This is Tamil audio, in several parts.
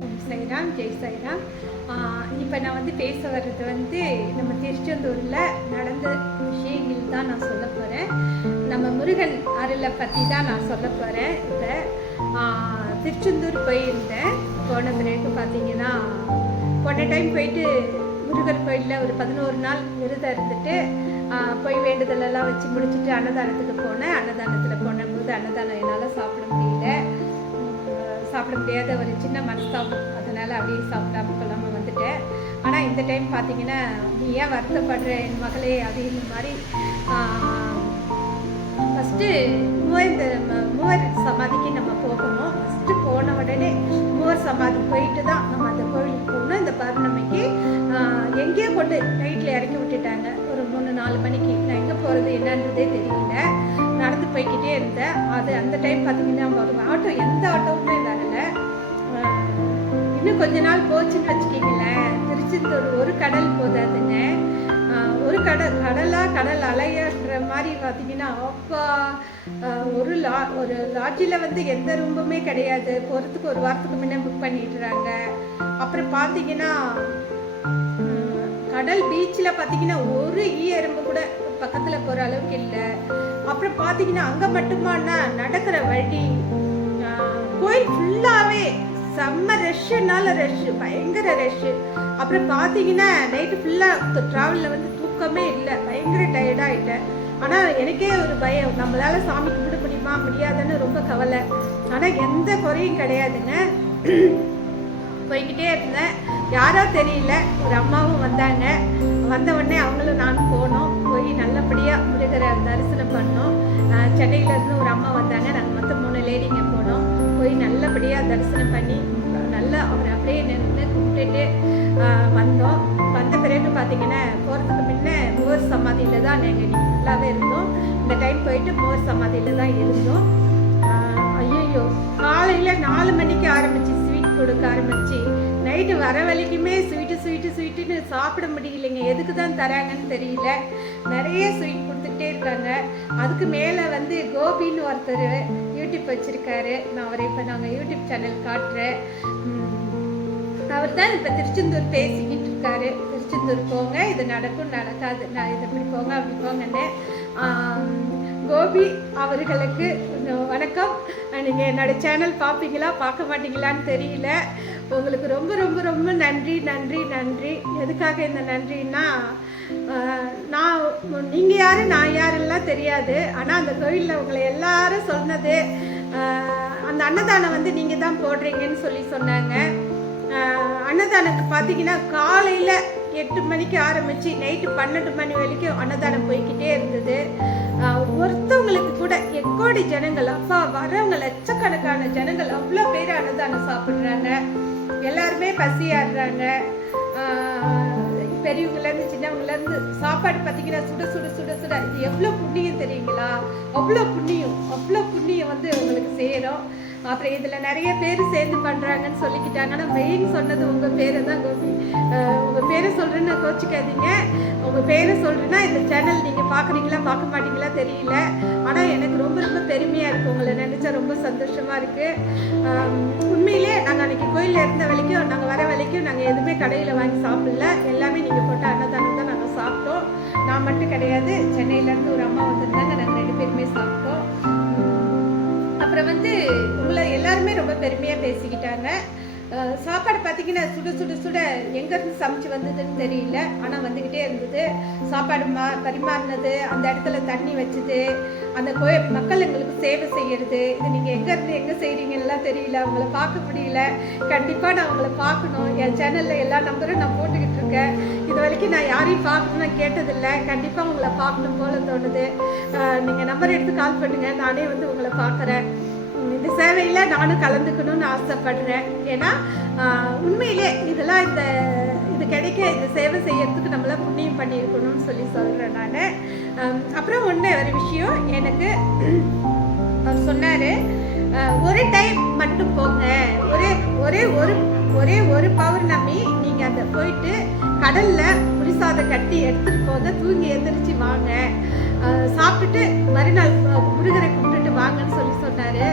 சாய்ராம், ஜெய் சாய்ராம். இப்போ நான் பேச வர்றது நம்ம திருச்செந்தூரில் நடந்த விஷயங்கள் தான் நான் சொல்ல போகிறேன். நம்ம முருகன் அருளை பற்றி தான் நான் சொல்ல போகிறேன். இப்போ திருச்செந்தூர் போயிருந்தேன். போன பிறகு பார்த்தீங்கன்னா போன டைம் போயிட்டு முருகர் கோயிலில் ஒரு 11 நாள் விரதம் இருந்துட்டு போய் வேண்டுதலெல்லாம் வச்சு முடிச்சுட்டு அன்னதானத்துக்கு போனேன். அன்னதானத்தில் போனபோது அன்னதானம் என்னால் சாப்பிட முடியாத ஒரு சின்ன மனஸ்தாபம், அதனால் அப்படியே சாப்பிடாம கொள்ளாமல் வந்துட்டேன். ஆனால் இந்த டைம் பார்த்தீங்கன்னா, நீ ஏன் வருத்தப்படுற என் மகளே அப்படின்ற மாதிரி ஃபஸ்ட்டு மூவர் சமாதிக்கு நம்ம போகணும். ஃபஸ்ட்டு போன உடனே மூவர் சமாதி போயிட்டு தான் நம்ம அந்த கோவிலுக்கு போகணும். இந்த பௌர்ணமிக்கு எங்கேயோ கொண்டு நைட்டில் இறக்கி விட்டுட்டாங்க ஒரு 3-4 மணிக்கு. நான் எங்கே போகிறது என்னன்றதே தெரியல. நடந்து போய்கிட்டே இருந்தேன். அந்த டைம் பார்த்தீங்கன்னா ஆட்டோ எந்த ஆட்டோவுமே வரலை. இன்னும் கொஞ்ச நாள் போச்சுன்னு வச்சுக்கிங்களேன். திருச்செந்தூர் ஒரு கடல் போதாதுங்க, ஒரு கடல் அலையன்ற மாதிரி பார்த்தீங்கன்னா அப்பா ஒரு லாட்ஜில் எந்த ரூமுமே கிடையாது. போகிறதுக்கு ஒரு வாரத்துக்கு முன்னே புக் பண்ணிடுறாங்க. அப்புறம் பார்த்தீங்கன்னா கடல் பீச்சில் பார்த்தீங்கன்னா ஒரு எறும்பு கூட பக்கத்தில் போகிற அளவுக்கு இல்லை. அப்புறம் பார்த்தீங்கன்னா அங்கே மட்டுமானா நடக்கிற வழி கோயில் ஃபுல்லாகவே செம்ம ரஷ்னால பயங்கர ரஷ்ஷு. அப்புறம் பார்த்தீங்கன்னா நைட்டு ஃபுல்லாக ட்ராவலில் தூக்கமே இல்லை, பயங்கர டயர்டாகிட்டேன். ஆனால் எனக்கே ஒரு பயம், நம்மளால் சாமி கும்பிட முடியுமா முடியாதுன்னு ரொம்ப கவலை. ஆனால் எந்த குறையும் கிடையாதுங்க. போய்கிட்டே இருந்தேன். யாரோ தெரியல ஒரு அம்மாவும் வந்தாங்க. வந்த உடனே அவங்களும் நானும் போனோம். போய் நல்லபடியாக முருகரை தரிசனம் பண்ணோம். சென்னையிலேருந்து ஒரு அம்மா வந்தாங்க. நாங்கள் மொத்தம் 3 லேடிங்க போனோம். போய் நல்லபடியாக தரிசனம் பண்ணி நல்லா அவரை அப்படியே நின்று கும்பிட்டுட்டு வந்தோம். வந்த பிறகு பார்த்தீங்கன்னா போகிறதுக்கு முன்னே மூவர் சமாதியில் தான் நாங்கள் ஃபுல்லாகவே இருந்தோம். இந்த டைம் போயிட்டு மூவர் சமாதியில் தான் இருந்தோம். ஐயோ, காலையில் 4 மணிக்கு ஆரம்பிச்சு ஸ்வீட் கொடுக்க ஆரம்பிச்சு நைட்டு வர வரைக்குமே ஸ்வீட்டுன்னு சாப்பிட முடியலைங்க. எதுக்கு தான் தராங்கன்னு தெரியல. நிறைய ஸ்வீட் கொடுத்துக்கிட்டே இருக்காங்க. அதுக்கு மேலே கோபின்னு ஒருத்தர் யூடியூப் வச்சுருக்காரு. நான் அவரை இப்போ நாங்கள் யூடியூப் சேனல் காட்டுறேன். அவர் தான் இப்போ திருச்செந்தூர் பேசிக்கிட்டு இருக்காரு. திருச்செந்தூர் போங்க, இது நடக்கும் நடக்காது, நான் இது இப்படி போங்க அப்படி போங்கன்னு. கோபி அவர்களுக்கு வணக்கம். நீங்கள் என்னோட சேனல் பார்ப்பீங்களா பார்க்க மாட்டீங்களான்னு தெரியல. உங்களுக்கு ரொம்ப ரொம்ப ரொம்ப நன்றி நன்றி நன்றி. எதுக்காக இந்த நன்றின்னா, நீங்கள் யார் நான் யாரெல்லாம் தெரியாது. ஆனால் அந்த கோயிலில் உங்களை எல்லாரும் சொன்னது, அந்த அன்னதானம் நீங்கள் தான் போடுறீங்கன்னு சொன்னாங்க. அன்னதானத்துக்கு பார்த்தீங்கன்னா காலையில் 8 மணிக்கு ஆரம்பித்து நைட்டு 12 மணி வரைக்கும் அன்னதானம் போய்கிட்டே இருந்தது. ஒருத்தவங்களுக்கு கூட எக்கோடி ஜனங்கள், அப்பா வரவங்க லட்சக்கணக்கான ஜனங்கள், அவ்வளோ பேர் அன்னதானம் சாப்பிட்றாங்க. எல்லாருமே பசியாடுறாங்க. பெரியவங்கலேருந்து சின்னவங்கலேருந்து சாப்பாடு பார்த்தீங்கன்னா சுட சுட சுட சுட. இது எவ்வளோ புண்ணியம் தெரியுங்களா? அவ்வளோ புண்ணியம் உங்களுக்கு சேரும். அப்புறம் இதில் நிறைய பேர் சேர்ந்து பண்ணுறாங்கன்னு சொல்லிக்கிட்டாங்க. ஆனால் மெயின் சொன்னது உங்கள் பேரை தான் கோபி. உங்கள் பேரை சொல்கிறேன்னு கோச்சிக்காதீங்க. உங்கள் பேரை சொல்கிறேன்னா இந்த சேனல் நீங்கள் பார்க்குறீங்களா பார்க்க மாட்டீங்களா தெரியல. ஆனால் எனக்கு ரொம்ப ரொம்ப பெருமையாக இருக்குது. உங்களை நினச்சா ரொம்ப சந்தோஷமாக இருக்குது. உண்மையிலே நாங்கள் அன்றைக்கி கோயிலில் இருந்த வரைக்கும், நாங்கள் வர வரைக்கும் நாங்கள் எதுவுமே கடையில் வாங்கி சாப்பிடல. எல்லாமே நீங்கள் போட்ட அன்னதானம் தான் நாங்கள் சாப்பிட்டோம். நான் மட்டும் கிடையாது, சென்னையிலேருந்து ஒரு அம்மா வந்திருந்தாங்க. நாங்கள் 2 பேருமே சாப்பிட்டோம். அப்புறம் உங்களை எல்லாருமே ரொம்ப பெருமையாக பேசிக்கிட்டாங்க. சாப்பாடு பார்த்தீங்கன்னா சுட சுட சுட எங்கேருந்து சமைச்சு வந்ததுன்னு தெரியல. ஆனால் வந்துக்கிட்டே இருந்தது. சாப்பாடு பரிமாறினது, அந்த இடத்துல தண்ணி வச்சது, அந்த மக்கள் எங்களுக்கு சேவை செய்கிறது, இது நீங்கள் எங்கேருந்து எங்கே செய்கிறீங்கலாம் தெரியல. அவங்கள பார்க்க முடியல. கண்டிப்பாக நான் அவங்கள பார்க்கணும். என் சேனலில் எல்லா நம்பரும் நான் போட்டுக்கிட்டு இருக்கேன். இது வரைக்கும் நான் யாரையும் பார்க்கணும்னு நான் கேட்டதில்லை. கண்டிப்பாக உங்களை பார்க்கணும் போல தோணுது. நீங்கள் நம்பர் எடுத்து கால் பண்ணுங்கள். நானே உங்களை பார்க்குறேன். இந்த சேவையில் நானும் கலந்துக்கணும்னு ஆசைப்படுறேன். ஏன்னா உண்மையிலே இதெல்லாம் இது கிடைக்க, இந்த சேவை செய்யறதுக்கு நம்மளாம் புண்ணியம் பண்ணியிருக்கணும்னு சொல்கிறேன் நான். அப்புறம் ஒரு விஷயம் எனக்கு அவர் சொன்னார், ஒரு டைம் மட்டும் போங்க, ஒரே ஒரு பௌர்ணமி நீங்கள் அந்த போயிட்டு கடலில் புரிசாதை கட்டி எடுத்துகிட்டு போங்க, தூங்கி எந்திரிச்சு வாங்க, சாப்பிட்டுட்டு மறுநாள் முருகரை கும்பிட்டுட்டு வாங்கன்னு சொன்னார்.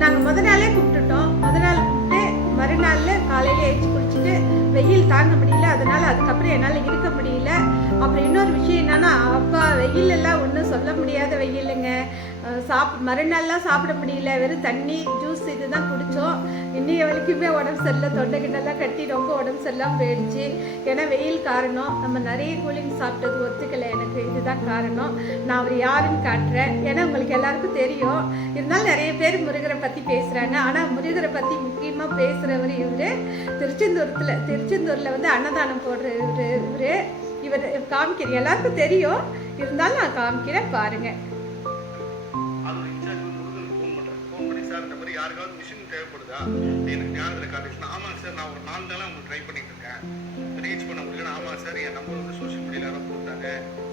நாங்கள் முத நாளே கும்பிட்டுட்டோம். முத நாள் கும்பிட்டு மறுநாளில் காலையில் எழுச்சி குளிச்சுட்டு வெயில் தாங்க முடியல, அதனால் அதுக்கப்புறம் என்னால் இருக்க முடியல. அப்புறம் இன்னொரு விஷயம் என்னென்னா, அப்பா வெயிலெல்லாம் ஒன்றும் சொல்ல முடியாத வெயிலுங்க. மறுநாள்லாம் சாப்பிட முடியல, வெறும் தண்ணி ஜூஸ் இது தான் குடித்தோம். இன்னைய வரைக்குமே உடம்பு சரியில்லை, தொண்டை கிண்டெல்லாம் கட்டி ரொம்ப உடம்பு சரியில்லாமல் போயிடுச்சு. ஏன்னா வெயில் காரணம். நம்ம நிறைய கூலிங் சாப்பிட்டது ஒத்துக்கலை, எனக்கு இதுதான் காரணம். நான் அவர் யாருன்னு காட்டுறேன், ஏன்னா உங்களுக்கு எல்லாருக்கும் தெரியும். இருந்தாலும் நிறைய பேர் முருகரை பற்றி பேசுகிறாங்க. ஆனால் முருகரை பற்றி முக்கியமாக பேசுகிறவர் இவர். திருச்செந்தூரில் வந்து அன்னதானம் போடுற இவர் காமிக்கிறேன், எல்லாருக்கும் தெரியும். இருந்தாலும் நான் காமிக்கிறேன், பாருங்க. யாருக்காவது மிஷின் தேவைப்படுதா, எனக்கு ஞானத்தில் காட்டுச்சுன்னா, ஆமாங்க சார் நான் ஒரு 4 நாளாக உங்களுக்கு ட்ரை பண்ணிட்டு இருக்கேன், ரீச் பண்ண முடியல. ஆமாம் சார் என் நம்பர் வந்து சோஷியல் மீடியாவில் யாரோ போட்டாங்க,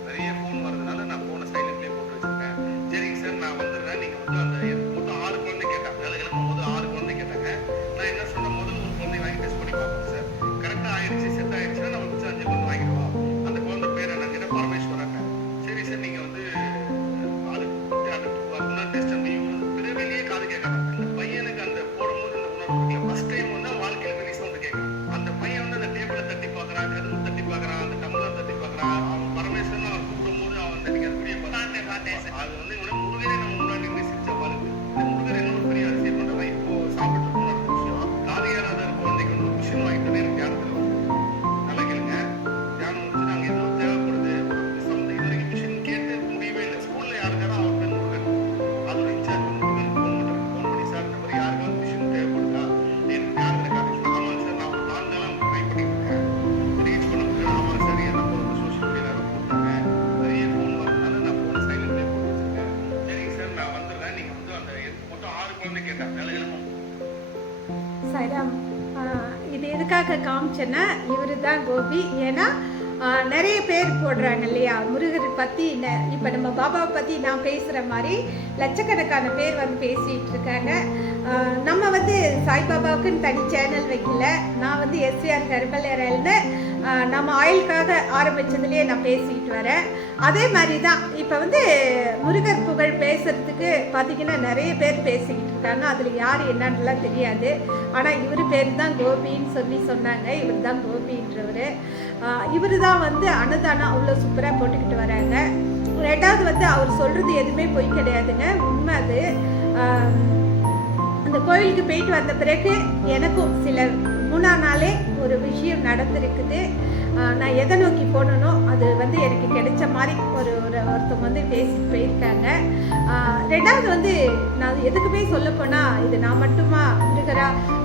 நிறைய ஃபோன் வரதுனால நான் ஃபோனை சைலண்ட்லேயே போட்டு வச்சுருக்கேன். சரிங்க சார் நான் வந்துடுறேன். நீங்கள் வந்து அந்த மொத்தம் 6 குழந்தை கேட்டாங்க, வேலைகளுக்கு போது 6 குழந்தை கேட்டாங்க. நான் என்ன சொன்னேன், முதல் ஒரு குழந்தை வாங்கி டெஸ்ட் பண்ணி பார்ப்போம் சார், கரெக்டாக ஆயிடுச்சு, செட் ஆயிடுச்சுன்னா நம்ம மிச்சம் 5 குழந்தை வாங்கிடுவோம். அந்த குழந்தை பேர் என்ன கேட்டால் பரமேஸ்வராங்க. சரி சார் நீங்கள் வந்து அதுக்கு டெஸ்ட் பிறவிலேயே காது கேட்கறாங்க. அந்த பையனுக்கு அந்த போடும்போது இந்த உணர்வு ஃபர்ஸ்ட் டைம் வந்து வாழ்க்கையில வெளி சவுண்ட் கேட்கறான். அந்த பையன் வந்து அந்த டேபிள தட்டி பார்க்கறான், கதவு தட்டி பார்க்கறான், அந்த டம்ளர் தட்டி பார்க்கறான். அவன் பரமேஸ்வரன் அவன் கூப்பிடும்போது அவன் அந்த நீங்க வீடியோ பார்த்தேன். அது வந்து முருகனே நம்ம முன்னாடி நின்று சிரிச்ச பாருங்க. இந்த முருகர் என்ன ஒரு பெரிய அதிசயம் பண்றா. இப்போ சாப்பிட்டு நடந்த விஷயம், காது ஏறாத குழந்தைக்கு வந்து ஒரு மிஷின் வாங்கிட்டு எனக்கு ஞானத்தில் நல்லா கேளுங்க. ஞானம் வச்சு நாங்கள் ஏதோ தேவைப்படுது சம்திங் இது வரைக்கும் மிஷின் கேட்டு முடியவே இல்லை. ஸ்கூல்ல யாருக்காரும் அவர் பேர் முருகன், அது ஒரு இன்சார்ஜ் முருகன் ஃபோன் பண்ணி சார் இந்த மாதிரி யாருக்காவது மிஷின் தேவைப்படுதா, எனக்கு ஞானத்தில் காட்டுச்சு. ஆமாங்க சார் நான் ஒரு 4 நாளாக உங்களுக்கு ட்ரை பண்ணிட்டு இருக்கேன், ரீச் பண்ண முடியல. ஆமாங்க சார் என் நம்பர் வந்து சோஷியல் மீடியாவில் போட்டாங்க, நிறைய ஃபோன் வரதுனால நான் ஃபோனை சைலண்ட்லேயே போட்டு வச்சுருக்கேன். சரிங்க சார் நான் வந்துடுறேன். நீங்கள் வந்து அந்த மொத்தம் 6 குழந்தை கேட்டேன், வேலைகளும் சைராம். இது எதுக்காக காமிச்சேன்னா, இவர் தான் கோபி. ஏன்னா நிறைய பேர் போடுறாங்க இல்லையா முருகரை பற்றி. இப்போ நம்ம பாபாவை பற்றி நான் பேசுகிற மாதிரி லட்சக்கணக்கான பேர் வந்து பேசிகிட்டு இருக்காங்க. நம்ம வந்து சாய்பாபாவுக்குன்னு தனி சேனல் வைக்கல. நான் வந்து எஸ்விஆர் ஹெர்பல் ஏரல்னு நம்ம ஆயிலுக்காக ஆரம்பித்ததுலேயே நான் பேசிக்கிட்டு வரேன். அதே மாதிரி தான் இப்போ வந்து முருகர் புகழ் பேசுகிறதுக்கு பார்த்திங்கன்னா நிறைய பேர் பேசிக்கிட்டு இருக்காங்க. அதில் யார் என்னன்னுலாம் தெரியாது. ஆனால் இவர் பேர் தான் கோபின்னு சொன்னாங்க. இவர் தான் கோபின்றவர். இவர் தான் வந்து அன்னதானம் அவ்வளோ சூப்பராக போட்டுக்கிட்டு வராங்க. 2வது வந்து அவர் சொல்கிறது எதுவுமே பொய் கிடையாதுங்க, உண்மை அது. அந்த கோயிலுக்கு போயிட்டு வந்த பிறகு எனக்கும் சில 3ஆம் நாளே ஒரு விஷயம் நடந்திருக்குது. நான் எதை நோக்கி போனனோ அது வந்து எனக்கு கிடைச்ச மாதிரி ஒருத்தவங்க வந்து பேசிட்டு போயிருக்காங்க. 2வது வந்து நான் எதுக்குமே சொல்ல போனால், இது நான் மட்டுமா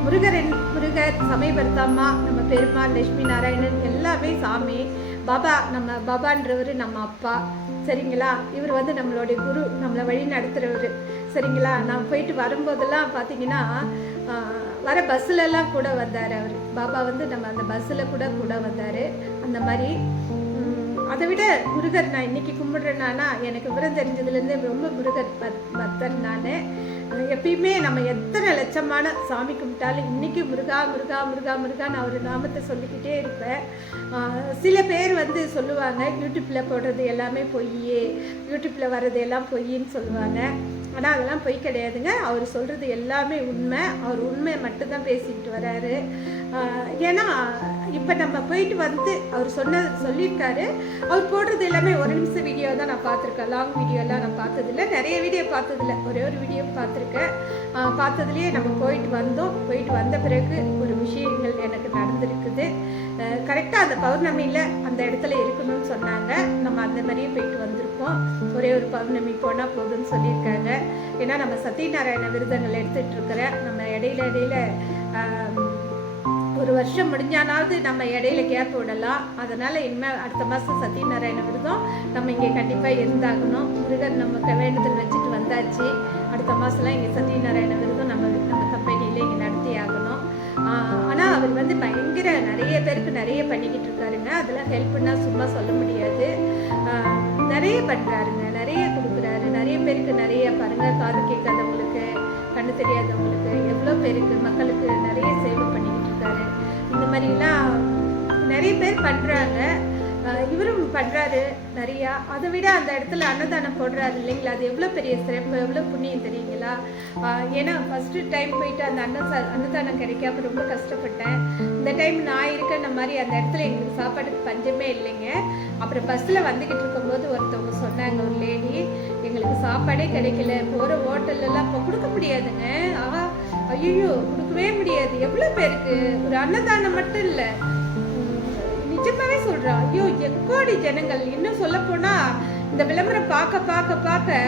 முருகர் சமயபுரத்தம்மா, நம்ம பெருமாள், லட்சுமி நாராயணன் எல்லாமே சாமி. நம்ம பாபான்றவர் நம்ம அப்பா, சரிங்களா. இவர் வந்து நம்மளுடைய குரு, நம்மளை வழி நடத்துகிறவர், சரிங்களா. நான் போயிட்டு வரும்போதெல்லாம் பார்த்தீங்கன்னா வர பஸ்ஸுலலாம் கூட வந்தார் அவர். பாபா வந்து நம்ம அந்த பஸ்ஸில் கூட வந்தார். அந்த மாதிரி அதை விட முருகர் நான் இன்றைக்கி கும்பிட்றேன்னா, எனக்கு விவரம் தெரிஞ்சதுலேருந்து ரொம்ப முருகர் பக்தன் நான். எப்பயுமே நம்ம எத்தனை லட்சமான சாமி கும்பிட்டாலும் இன்றைக்கி முருகா முருகா முருகா முருகா நான் ஒரு நாமத்தை சொல்லிக்கிட்டே இருப்பேன். சில பேர் வந்து சொல்லுவாங்க யூடியூப்பில் போடுறது எல்லாமே பொய், யூடியூப்பில் வர்றது எல்லாம் பொய்ன்னு சொல்லுவாங்க. ஆனால் அதெல்லாம் பொய் கிடையாதுங்க. அவர் சொல்கிறது எல்லாமே உண்மை. அவர் உண்மை மட்டும்தான் பேசிக்கிட்டு வராரு. ஏன்னா இப்போ நம்ம போயிட்டு வந்து அவர் சொல்லியிருக்காரு. அவர் போடுறது எல்லாமே 1 நிமிஷம் வீடியோ தான் நான் பார்த்துருக்கேன். லாங் வீடியோலாம் நான் பார்த்ததில்ல, நிறைய வீடியோ பார்த்ததில்ல, ஒரே ஒரு வீடியோ பார்த்துருக்கேன். பார்த்ததுலேயே நம்ம போயிட்டு வந்த பிறகு ஒரு விஷயங்கள் எனக்கு நடந்திருக்குது. கரெக்டாக அந்த பௌர்ணமியில் அந்த இடத்துல இருக்கணும்னு சொன்னாங்க. நம்ம அந்த மாதிரியே போயிட்டு வந்திருக்கோம். ஒரே ஒரு பௌர்ணமி போனால் போதும்னு சொல்லியிருக்காங்க. ஏன்னா நம்ம சத்யநாராயண விரதங்கள் எடுத்துகிட்டு இருக்கிறேன். நம்ம இடையில ஒரு வருஷம் முடிஞ்சானாவது நம்ம இடையில கேப் விடலாம். அதனால் இனிமேல் அடுத்த மாதம் சத்யநாராயண விரதம் நம்ம இங்கே கண்டிப்பாக இருந்தாகணும். முருகன் நமக்கு வேண்டுதல் வச்சுட்டு வந்தாச்சு. அடுத்த மாதம்லாம் இங்கே சத்யநாராயண விரதம் நம்ம கம்பெனியில் இங்கே நடத்தி ஆகணும். ஆனால் அவர் வந்து பயங்கர நிறைய பேருக்கு நிறைய பண்ணிக்கிட்டு இருக்காருங்க. அதெல்லாம் ஹெல்ப்னா சும்மா சொல்ல முடியாது. நிறைய பண்ணுறாருங்க, நிறைய கொடுக்குறாரு. நிறைய பேருக்கு நிறைய பாருங்கள், காது கேட்காதவங்களுக்கு, கண்ணு தெரியாதவங்களுக்கு, எவ்வளோ பேருக்கு மக்களுக்கு நிறைய சேவை பண்ணிக்கிட்டு இருக்காரு. இந்த மாதிரிலாம் நிறைய பேர் பண்ணுறாங்க. இவரும் பண்ணுறாரு நிறையா. அதை விட அந்த இடத்துல அன்னதானம் போடுறாரு இல்லைங்களா, அது எவ்வளோ பெரிய சிறப்பு, எவ்வளோ புண்ணியம் தெரியுங்களா. ஏன்னா ஃபஸ்ட்டு டைம் போயிட்டு அந்த அன்னதானம் கிடைக்காம ரொம்ப கஷ்டப்பட்டேன். இந்த டைம் நான் இருக்கேன்ன மாதிரி அந்த இடத்துல எங்களுக்கு சாப்பாட்டுக்கு பஞ்சமே இல்லைங்க. அப்புறம் பஸ்ஸில் வந்துக்கிட்டு இருக்கும்போது ஒருத்தவங்க சொன்னாங்க, ஒரு லேடி, எங்களுக்கு சாப்பாடே கிடைக்கல, போகிற ஹோட்டல்லாம் இப்போ கொடுக்க முடியாதுங்க. ஐயோ கொடுக்கவே முடியாது. எவ்வளோ பேருக்கு ஒரு அன்னதானம் மட்டும் இல்லை, நிஜமாவே சொல்றான். ஐயோ எக்கோடி ஜனங்கள். இன்னும் சொல்ல போனா இந்த விளம்பரம் பார்க்க பார்க்க பார்க்க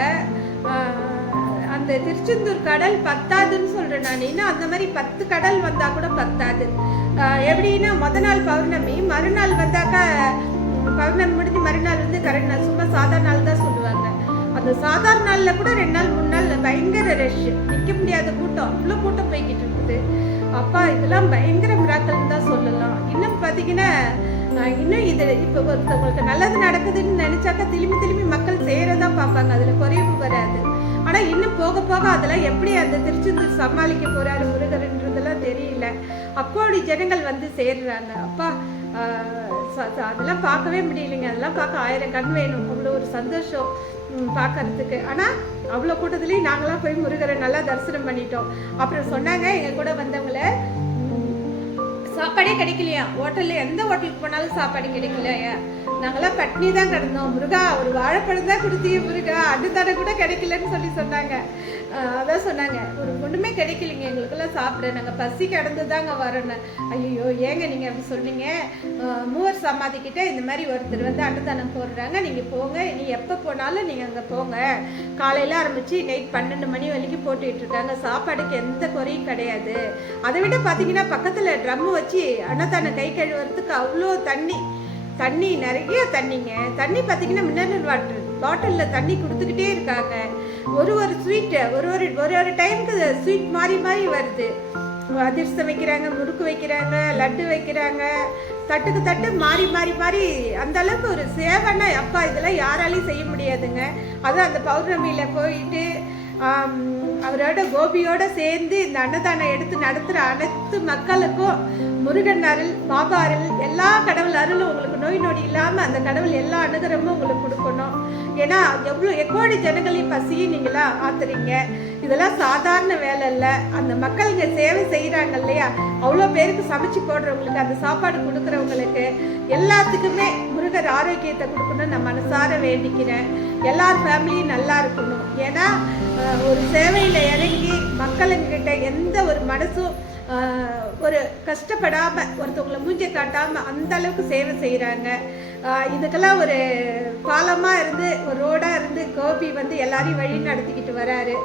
அந்த திருச்செந்தூர் கடல் பத்தாதுன்னு சொல்றேன் நான். இன்னும் அந்த மாதிரி 10 கடல் வந்தா கூட பத்தாது. எப்படின்னா நாள் பௌர்ணமி, மறுநாள் வந்தாக்கா பௌர்ணமி முடிஞ்சு மறுநாள் வந்து கரெக்ட் நாள், சும்மா சாதாரண நாள் தான் சொல்லுவாங்க. அந்த சாதாரண நாளில் கூட 2 நாள் 3 நாள் பயங்கர ரஷ், நிற்க முடியாத கூட்டம், அவ்வளோ கூட்டம் போய்கிட்டு இருக்குது. அப்பா இதெல்லாம் பயங்கர மிராக்கல்னு தான் சொல்லலாம். இன்னும் பார்த்தீங்கன்னா இன்னும் இது இப்போ ஒருத்தவங்களுக்கு நல்லது நடக்குதுன்னு நினச்சாக்கா திரும்பி மக்கள் செய்கிறதான் பார்ப்பாங்க, அதில் குறைவு வராது. ஆனால் இன்னும் போக போக அதெல்லாம் எப்படி அந்த திருச்செந்தூர் சமாளிக்க போகிறாரு முருகர்ன்றதெல்லாம் தெரியல. அப்போடி ஜனங்கள் வந்து சேர்றாங்க. அப்பா அதெல்லாம் பார்க்கவே முடியலைங்க. அதெல்லாம் பார்க்க 1000 கண் வேணும், அவ்வளோ ஒரு சந்தோஷம் பார்க்கறதுக்கு. ஆனால் அவ்வளோ கூட்டத்துலேயும் நாங்களாம் போய் முருகரை நல்லா தரிசனம் பண்ணிட்டோம். அப்புறம் சொன்னாங்க எங்கள் கூட வந்தவங்கள, சாப்பாடே கிடைக்கலையா, ஹோட்டலில் எந்த ஹோட்டலுக்கு போனாலும் சாப்பாடு கிடைக்கலையா, நாங்களாம் பட்னி தான் கிடந்தோம், முருகா ஒரு வாழைப்பழம் தான் கொடுத்தீங்க முருகா, அன்னதானம் கூட கிடைக்கலன்னு சொன்னாங்க. அதான் சொன்னாங்க, ஒரு ஒன்றுமே கிடைக்கலைங்க எங்களுக்கெல்லாம் சாப்பிட, நாங்கள் பசி கிடந்து தாங்க வரணும். ஐயோ ஏங்க நீங்கள் அப்படி சொன்னீங்க, மூவர் சமாதிக்கிட்ட இந்த மாதிரி ஒருத்தர் வந்து அன்னதானம் போடுறாங்க, நீங்கள் போங்க, நீ எப்போ போனாலும் நீங்கள் அங்கே போங்க, காலையில் ஆரம்பித்து நைட் 12 மணி வரைக்கும் போட்டுக்கிட்டு இருக்காங்க, சாப்பாடுக்கு எந்த குறையும் கிடையாது. அதை விட பார்த்தீங்கன்னா பக்கத்தில் ட்ரம்மு வச்சு அன்னதானம் கை கழுவுறதுக்கு அவ்வளோ தண்ணி நிறைய தண்ணிங்க. தண்ணி பார்த்தீங்கன்னா மினரல் வாட்டர் பாட்டிலில் தண்ணி கொடுத்துக்கிட்டே இருக்காங்க. ஒரு ஸ்வீட்டு ஒரு டைமுக்கு ஸ்வீட் மாறி வருது. அதிர்ஷ்டம் வைக்கிறாங்க, முறுக்கு வைக்கிறாங்க, லட்டு வைக்கிறாங்க, தட்டுக்கு தட்டு மாறி அந்த அளவுக்கு ஒரு சேவைன்னா அப்பா இதெல்லாம் யாராலையும் செய்ய முடியாதுங்க. அதுவும் அந்த பௌர்ணமியில் போயிட்டு அவரோட கோபியோட சேர்ந்து இந்த அன்னதானம் எடுத்து நடத்துகிற அனைத்து மக்களுக்கும் முருகன் அருள், பாபா அருள், எல்லா கடவுள் அருளும் உங்களுக்கு நோய் நொடி இல்லாமல் அந்த கடவுள் எல்லா அனுகிரகமும் உங்களுக்கு கொடுக்கணும். ஏன்னா எவ்வளோ எக்கோடி ஜனங்களையும் பசியும் நீங்களா ஆத்துறீங்க. இதெல்லாம் சாதாரண வேலை இல்லை. அந்த மக்களுங்க சேவை செய்கிறாங்க இல்லையா, அவ்வளோ பேருக்கு சமைச்சு போடுறவங்களுக்கு, அந்த சாப்பாடு கொடுக்குறவங்களுக்கு எல்லாத்துக்குமே முருகர் ஆரோக்கியத்தை கொடுக்கணும்னு நான் மனசார வேண்டிக்கிறேன். எல்லார் ஃபேமிலியும் நல்லா இருக்கணும். ஏன்னா ஒரு சேவையில் இறங்கி மக்களுங்கிட்ட எந்த ஒரு மனசும் ஒரு கஷ்டப்படாமல் ஒருத்தவங்களை மூஞ்சை காட்டாமல் அந்த அளவுக்கு சேவை செய்கிறாங்க. இதுக்கெல்லாம் ஒரு பாலமாக இருந்து ஒரு ரோடாக இருந்து கோபி வந்து எல்லாரையும் வழி நடத்திக்கிட்டு வராரு.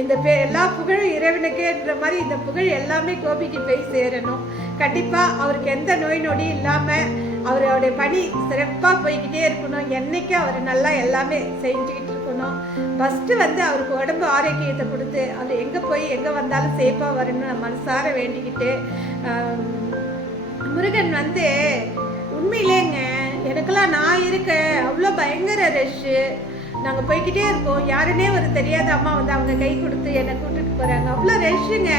இந்த எல்லா புகழும் இறைவனுக்குன்ற மாதிரி இந்த புகழ் எல்லாமே கோபிக்கு போய் சேரணும். கண்டிப்பாக அவருக்கு எந்த நோய் நொடியும் இல்லாமல் அவருடைய பணி சிறப்பாக போய்கிட்டே இருக்கணும். என்றைக்கும் அவர் நல்லா எல்லாமே செஞ்சுக்கிட்டு இருக்கணும். ஃபஸ்ட்டு வந்து அவருக்கு உடம்பு ஆரோக்கியத்தை கொடுத்து அவர் எங்கே வந்தாலும் சேஃபாக வரணும்னு நான் மனசார வேண்டிக்கிட்டு, முருகன் வந்து உண்மையிலேங்க எனக்கெல்லாம் நான் இருக்கேன் அவ்வளோ பயங்கர ரஷ்ஷு. நாங்கள் போய்கிட்டே இருக்கோம், யாருன்னே ஒரு தெரியாத அம்மா வந்து அவங்க கை கொடுத்து என்னை கூட்டிகிட்டு போகிறாங்க. அவ்வளோ ரஷ்ஷுங்க,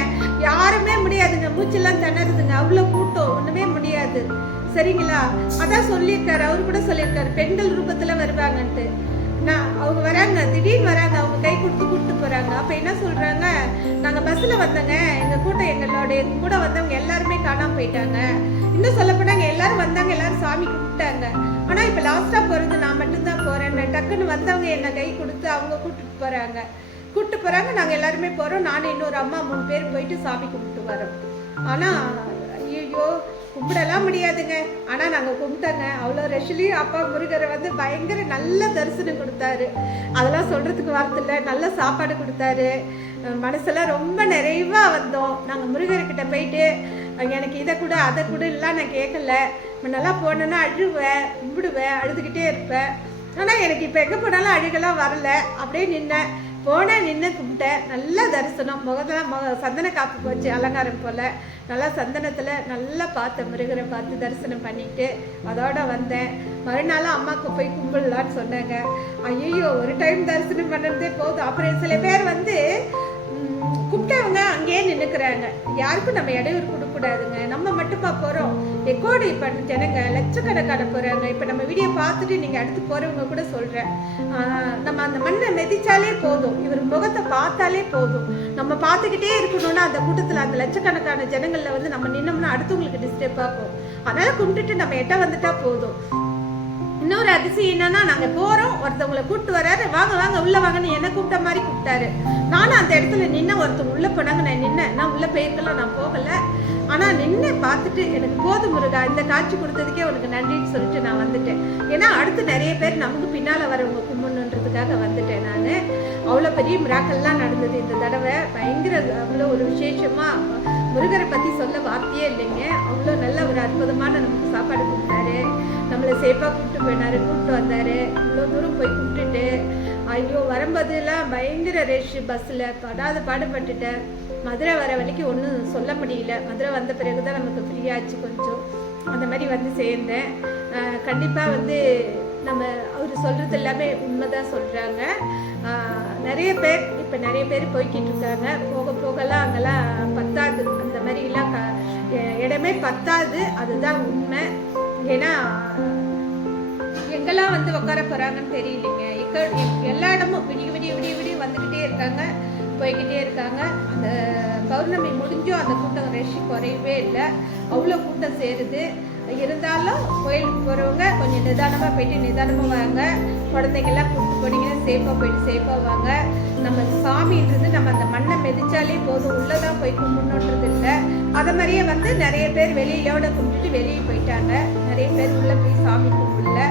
யாருமே முடியாதுங்க, மூச்செல்லாம் திணறுதுங்க, அவ்வளோ கூட்டம், ஒன்றுமே முடியாது. சரிங்களா, அதான் சொல்லியிருக்காரு, அவரு கூட சொல்லியிருக்காரு பெண்கள் ரூபத்தில் வருவாங்கன்ட்டு. அவங்க வராங்க, திடீர்னு வராங்க, அவங்க கை கொடுத்து கூப்பிட்டு போகிறாங்க. அப்போ என்ன சொல்கிறாங்க, நாங்கள் பஸ்ஸில் வந்தோங்க, எங்கள் கூட்டம் எங்களுடைய கூட வந்தவங்க எல்லாருமே காணாமல் போயிட்டாங்க. இன்னும் சொல்ல போனாங்க எல்லாரும் வந்தாங்க, எல்லாரும் சாமி கும்பிட்டாங்க. ஆனால் இப்போ லாஸ்ட்டாக போகிறது நான் மட்டும்தான் போகிறேன். டக்குன்னு வந்தவங்க என்னை கை கொடுத்து அவங்க கூப்பிட்டு போகிறாங்க. நாங்கள் எல்லாருமே போகிறோம். நானும் இன்னொரு அம்மா 3 பேர் போயிட்டு சாமி கும்பிட்டு வரோம். ஆனால் ஐயோ கும்பிடலாம் முடியாதுங்க. ஆனால் நாங்கள் கும்பிட்டோங்க, அவ்வளோ ரஷ்லையும் அப்பா முருகரை வந்து பயங்கர நல்ல தரிசனம் கொடுத்தாரு. அதெல்லாம் சொல்கிறதுக்கு வார்த்தை இல்லை. நல்ல சாப்பாடு கொடுத்தாரு. மனசெல்லாம் ரொம்ப நிறைவாக வந்தோம். நாங்கள் முருகர்கிட்ட போயிட்டு எனக்கு இதை கூட அதை கூட இல்லை நான் கேட்கல. நல்லா போனேன்னா அழுவேன், கும்பிடுவேன், அழுதுகிட்டே இருப்பேன். ஆனால் எனக்கு இப்போ எங்கே போனாலும் அழுகெல்லாம் வரல. அப்படியே நின்று கும்பிட்டேன். நல்ல தரிசனம். முகத்தெல்லாம் சந்தன காப்பு போச்சு, அலங்காரம் போல். நல்லா சந்தனத்தில் நல்லா பார்த்தேன், முருகரை பார்த்து தரிசனம் பண்ணிட்டு அதோட வந்தேன். மறுநாளும் அம்மாவுக்கு போய் கும்பிடலான்னு சொன்னாங்க. ஐயோ ஒரு டைம் தரிசனம் பண்ணுறதே போதும். அப்புறம் சில பேர் வந்து கும்பிட்டவங்க அங்கேயே நின்றுக்கிறாங்க. யாருக்கும் நம்ம இடையூறு கொடுக்க இருக்கக்கூடாதுங்க. நம்ம மட்டுமா போகிறோம், ரெக்கார்டு பண்ண ஜனங்க லட்சக்கணக்கான போகிறாங்க. இப்போ நம்ம வீடியோ பார்த்துட்டு நீங்கள் அடுத்து போகிறவங்க கூட சொல்கிறேன், நம்ம அந்த மண்ணை மிதிச்சாலே போதும், இவர் முகத்தை பார்த்தாலே போதும், நம்ம பார்த்துக்கிட்டே இருக்கணும்னா அந்த கூட்டத்தில் அந்த லட்சக்கணக்கான ஜனங்களில் வந்து நம்ம நின்னோம்னா அடுத்தவங்களுக்கு டிஸ்டர்ப் ஆகும். அதனால் கும்பிட்டுட்டு நம்ம எட்ட வந்துட்டா போதும். இன்னொரு அதிசயம் என்னன்னா, நாங்கள் போகிறோம், ஒருத்தவங்களை கூப்பிட்டு வராரு, வாங்க வாங்க உள்ளே வாங்கன்னு என்ன கூப்பிட்ட மாதிரி கூப்பிட்டாரு. நானும் அந்த இடத்துல நின்று ஒருத்தவங்க உள்ளே போனாங்க, நான் நின்னேன். நான் உள்ளே போயிருக்கலாம், நான் போகலை. ஆனால் நின்று பார்த்துட்டு எனக்கு போதும் முருகா, இந்த காட்சி கொடுத்ததுக்கே உனக்கு நன்றின்னு சொல்லிட்டு நான் வந்துட்டேன். ஏன்னா அடுத்து நிறைய பேர் நமக்கு பின்னால் வரவங்க கும்பிடணுன்றதுக்காக வந்துட்டேன். நான் அவ்வளோ பெரிய மிராக்கள்லாம் நடந்தது இந்த தடவை. பயங்கர அவ்வளோ ஒரு விசேஷமாக முருகரை பற்றி சொல்ல வார்த்தையே இல்லைங்க. அவ்வளோ நல்ல ஒரு அற்புதமான நமக்கு சாப்பாடு கொடுத்தாரு, நம்மளை சேஃபாக கூப்பிட்டு போயினாரு, கூப்பிட்டு வந்தார். இவ்வளோ தூரம் போய் கூப்பிட்டுட்டு ஐயோ வரும்போதெல்லாம் பயங்கர ரஷ், பஸ்ஸில் படாத பாடுபட்டுட்டேன். மதுரை வர வரைக்கும் ஒன்றும் சொல்ல முடியல. மதுரை வந்த பிறகு தான் நமக்கு ஃப்ரீயாச்சு கொஞ்சம். அந்த மாதிரி வந்து சேர்ந்தேன். கண்டிப்பாக வந்து நம்ம அவர் சொல்கிறது எல்லாமே உண்மை தான் சொல்கிறாங்க. நிறைய பேர் இப்போ நிறைய பேர் போய்கிட்டு இருக்காங்க. போக போகலாம் அங்கெல்லாம் பத்தாது, அந்த மாதிரிலாம் இடமே பத்தாது, அதுதான் உண்மை. ஏன்னா எங்கெல்லாம் வந்து உட்கார போகிறாங்கன்னு தெரியலைங்க. எல்லா இடமும் விடிய விடிய விடிய விடிய வந்துக்கிட்டே இருக்காங்க, போய்கிட்டே இருக்காங்க. அந்த பௌர்ணமி முடிஞ்சும் அந்த கூட்டம் ரஷ் குறையவே இல்லை, அவ்வளோ கூட்டம் சேருது. இருந்தாலும் கோயிலுக்கு போகிறவங்க கொஞ்சம் நிதானமாக போயிட்டு நிதானமாக வாங்க. குழந்தைங்கள்லாம் கூப்பிட்டு போனீங்கன்னா சேஃபாக போயிட்டு சேஃபாக வாங்க. நம்ம சாமின்றது நம்ம அந்த மண்ணை மிதிச்சாலே போதும், உள்ளே தான் போய் கும்பிடணுன்றது இல்லை. அதை மாதிரியே வந்து நிறைய பேர் வெளியிலோட கும்பிட்டுட்டு வெளியே போயிட்டாங்க. நிறைய பேர் உள்ளே போய் சாமி கும்பிடல.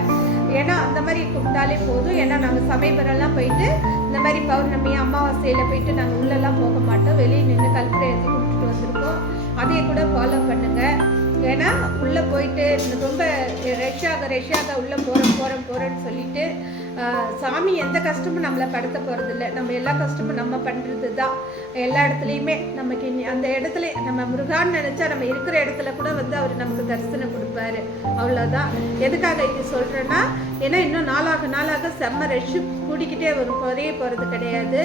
ஏன்னா அந்த மாதிரி கும்பிட்டாலே போதும். ஏன்னா நாங்கள் சமயபுரம்லாம் போயிட்டு இந்த மாதிரி பௌர்ணமி அமாவாசையில் போயிட்டு நாங்கள் உள்ளெல்லாம் போக மாட்டோம், வெளியே நின்று கல்புரை ஏற்றி கும்பிட்டுட்டு வந்திருக்கோம். அதே கூட ஃபாலோ பண்ணுங்கள். ஏன்னா உள்ளே போயிட்டு ரொம்ப ரஷ்யாக உள்ளே போகிறோன்னு சொல்லிட்டு சாமி எந்த கஷ்டமும் நம்மளை படுத்த போகிறதில்ல. நம்ம எல்லா கஷ்டமும் நம்ம பண்ணுறது தான். எல்லா இடத்துலையுமே நமக்கு அந்த இடத்துல நம்ம முருகான்னு நினச்சா நம்ம இருக்கிற இடத்துல கூட வந்து அவர் நமக்கு தரிசனம் கொடுப்பாரு. அவ்வளோதான். எதுக்காக இது சொல்கிறேன்னா, ஏன்னா இன்னும் நாளாக செம்ம ரஷ் கூடிக்கிட்டே வரும், குறைய போகிறது கிடையாது.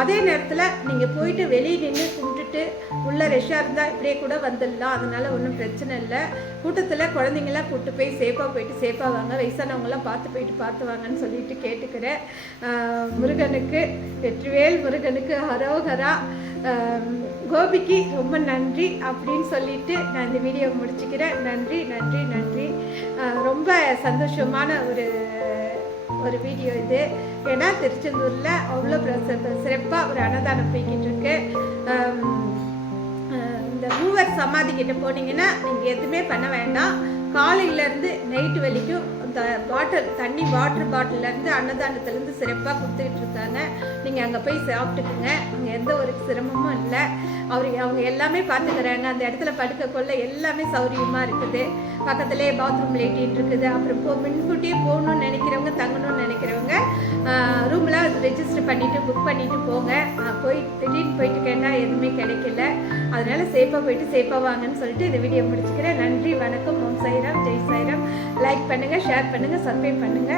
அதே நேரத்தில் நீங்கள் போயிட்டு வெளியே நின்று கும்பிட்டுட்டு உள்ள ரஷ்ஷாக இருந்தால் இப்படியே கூட வந்துடலாம். அதனால் ஒன்றும் பிரச்சனை இல்லை. கூட்டத்தில் குழந்தைங்களாம் கூப்பிட்டு போய் சேஃபாக போயிட்டு சேஃபாக வாங்க, வயசானவங்களாம் பார்த்து வாங்கன்னு சொல்லிட்டு கேட்டுக்கிறேன். முருகனுக்கு வெற்றிவேல் முருகனுக்கு ஹரோஹரா, கோபிக்கு ரொம்ப நன்றி அப்படின்னு சொல்லிட்டு நான் இந்த வீடியோ முடிச்சுக்கிறேன். நன்றி நன்றி நன்றி. ரொம்ப சந்தோஷமான ஒரு வீடியோ இது. ஏன்னா திருச்செந்தூரில் அவ்வளோ சிறப்பாக ஒரு அன்னதானம் போய்கிட்டு இருக்கு. இந்த மூவர் சமாதி கிட்ட போனீங்கன்னா நீங்கள் எதுவுமே பண்ண வேண்டாம். காலையிலேருந்து நைட்டு வரைக்கும் இந்த தண்ணி வாட்டர் பாட்டிலேருந்து அன்னதானத்துலேருந்து சிறப்பாக கொடுத்துக்கிட்டு இருக்காங்க. நீங்கள் அங்கே போய் சாப்பிட்டுக்குங்க. அங்கே எந்த ஒரு சிரமமும் இல்லை. அவங்க எல்லாமே பார்த்துக்கிறாங்க. அந்த இடத்துல படுக்கக்குள்ள எல்லாமே சௌரியமாக இருக்குது. பக்கத்துலேயே பாத்ரூம் லேட்டின் இருக்குது. அப்புறம் முன்கூட்டியே போகணுன்னு நினைக்கிறவங்க, தங்கணும்னு நினைக்கிறவங்க ரூம்லாம் ரெஜிஸ்டர் பண்ணிவிட்டு புக் பண்ணிவிட்டு போங்க. போய் திடீர்னு போயிட்டு கேட்டால் எதுவுமே கிடைக்கல. அதனால சேஃபாக போயிட்டு சேஃபாக வாங்கன்னு சொல்லிட்டு இந்த வீடியோ முடிச்சுக்கிறேன். நன்றி, வணக்கம். ஓம் சாய்ராம், ஜெய் சாய்ராம். லைக் பண்ணுங்கள், ஷேர் பண்ணுங்கள், சப்ஸ்கிரைப் பண்ணுங்கள்.